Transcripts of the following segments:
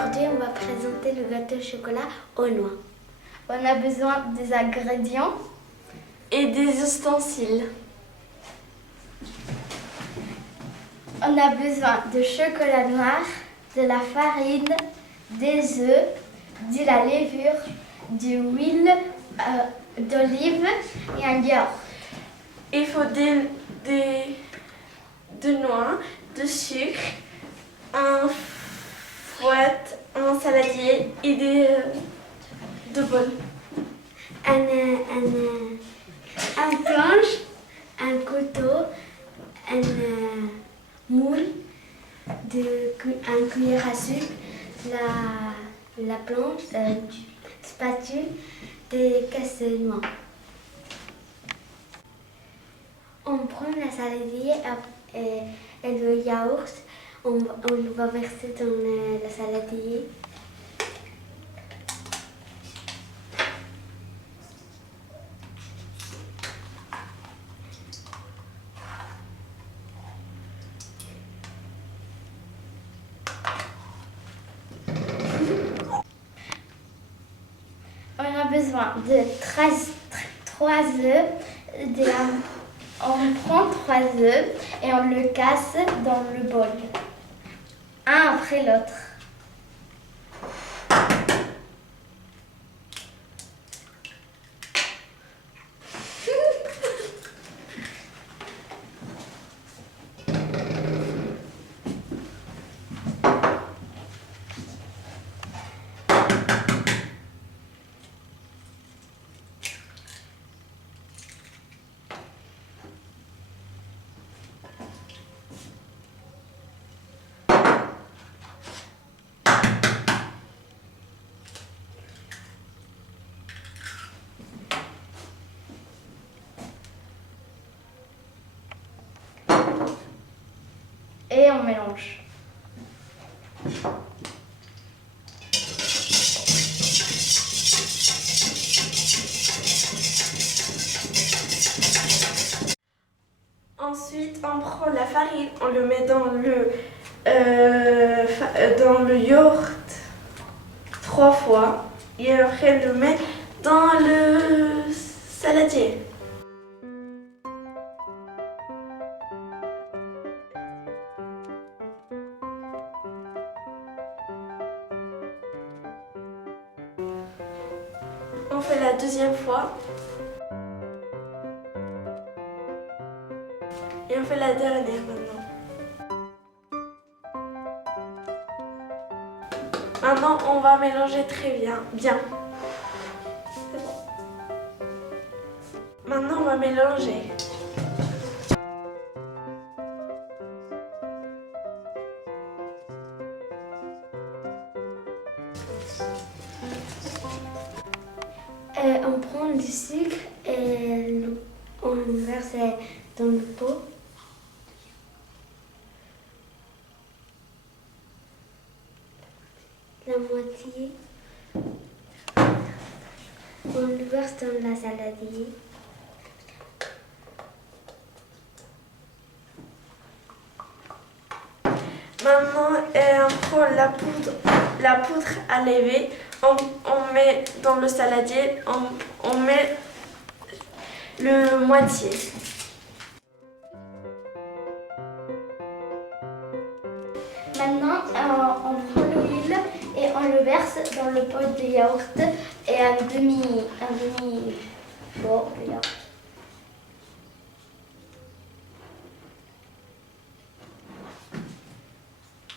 Aujourd'hui, on va présenter le gâteau au chocolat aux noix. On a besoin des ingrédients et des ustensiles. On a besoin de chocolat noir, de la farine, des œufs, de la levure, de l'huile d'olive et un yaourt. Il faut de noix, de sucre, un fouet, un saladier et de bol. Un planche, un couteau, un moule, un cuillère à soupe, la planche, spatule, des casseroles. On prend la saladier et le yaourt, on le va verser dans la saladier. On a besoin de 3 œufs. On prend 3 œufs et on le casse dans le bol, un après l'autre. Et on mélange. Ensuite, on prend la farine, on le met dans le yaourt 3 fois et après on le met dans le saladier. On fait la deuxième fois. Et on fait la dernière maintenant. Maintenant, on va mélanger très bien. C'est bon. Maintenant, on va mélanger. On prend du sucre et on le verse dans le pot. La moitié. On le verse dans la saladier. Maintenant, on prend la poudre à lever, on met dans le saladier, on met le moitié. Maintenant, on prend l'huile et on le verse dans le pot de yaourt et un demi pot de yaourt.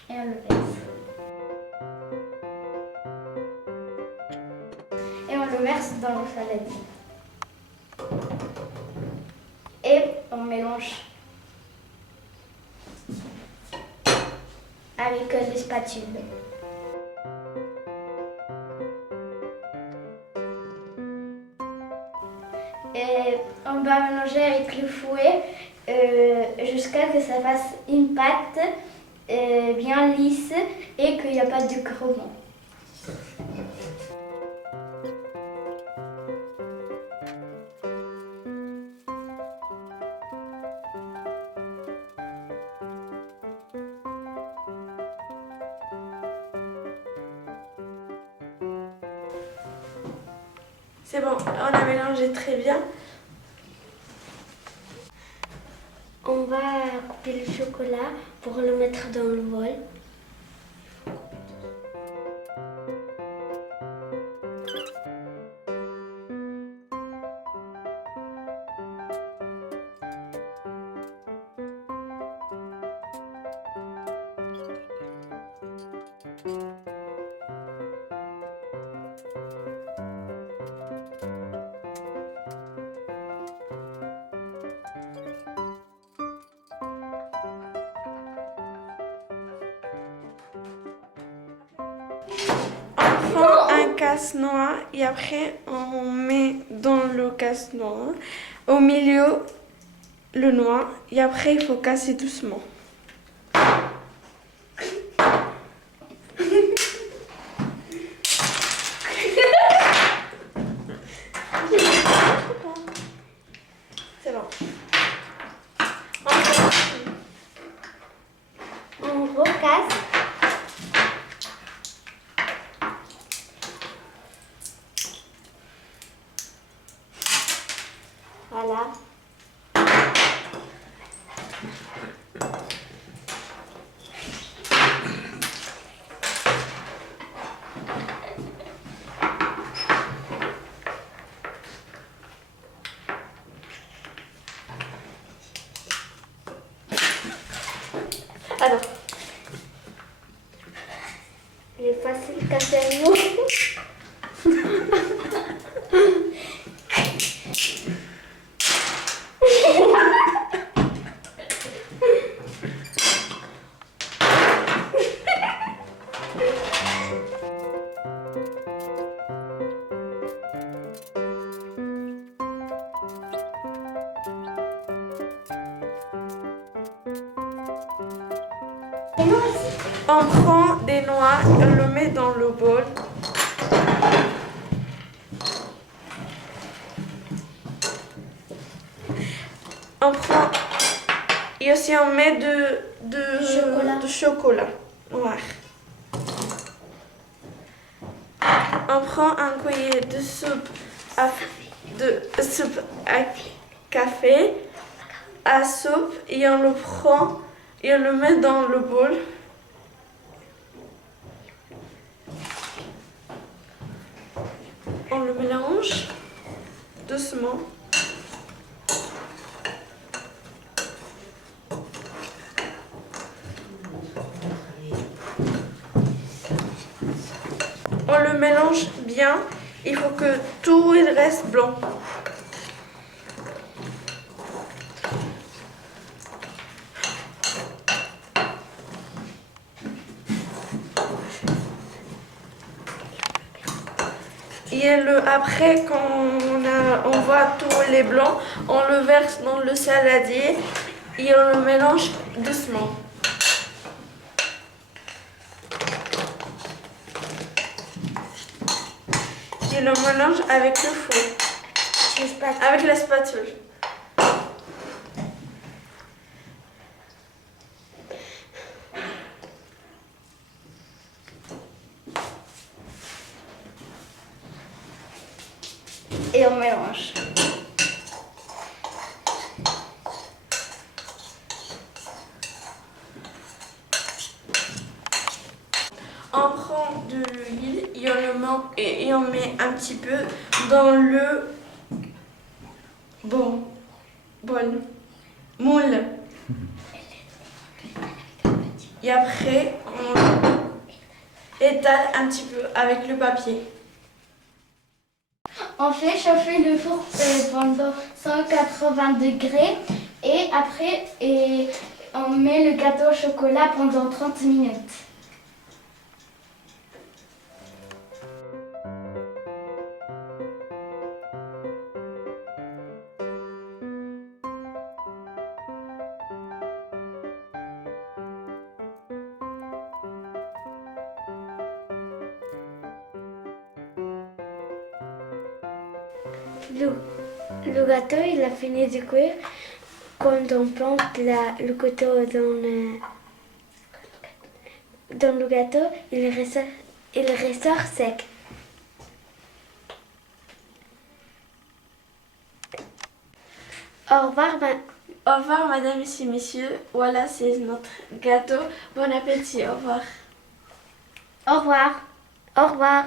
Et on le verse. Et on le verse dans le saladier. Et on mélange avec les spatules. Et on va mélanger avec le fouet jusqu'à ce que ça fasse une pâte bien lisse et qu'il n'y a pas de grelot. C'est bon, on a mélangé très bien. On va couper le chocolat pour le mettre dans le bol. On prend un casse-noix et après on met dans le casse-noix, au milieu le noix et après il faut casser doucement. C'est bon. On recasse. Voilà. Alors, Il est facile de casser un mot. on prend des noix et on le met dans le bol. On prend et aussi on met de chocolat noir. On prend un collier de soupe à café à soupe et on le prend et on le met dans le bol. On le mélange doucement. On le mélange bien. Il faut que tout il reste blanc. Et après, quand on voit tous les blancs, on le verse dans le saladier et on le mélange doucement. Et le mélange avec le fouet, avec la spatule. Et on mélange. On prend de l'huile et on met un petit peu dans le bol, moule. Et après, on étale un petit peu avec le papier. On fait chauffer le four pendant 180 degrés et après on met le gâteau au chocolat pendant 30 minutes. Le gâteau, il a fini de cuire. Quand on plante le couteau dans le gâteau, il ressort sec. Au revoir, Au revoir, madame et messieurs. Voilà, c'est notre gâteau. Bon appétit. Au revoir. Au revoir. Au revoir.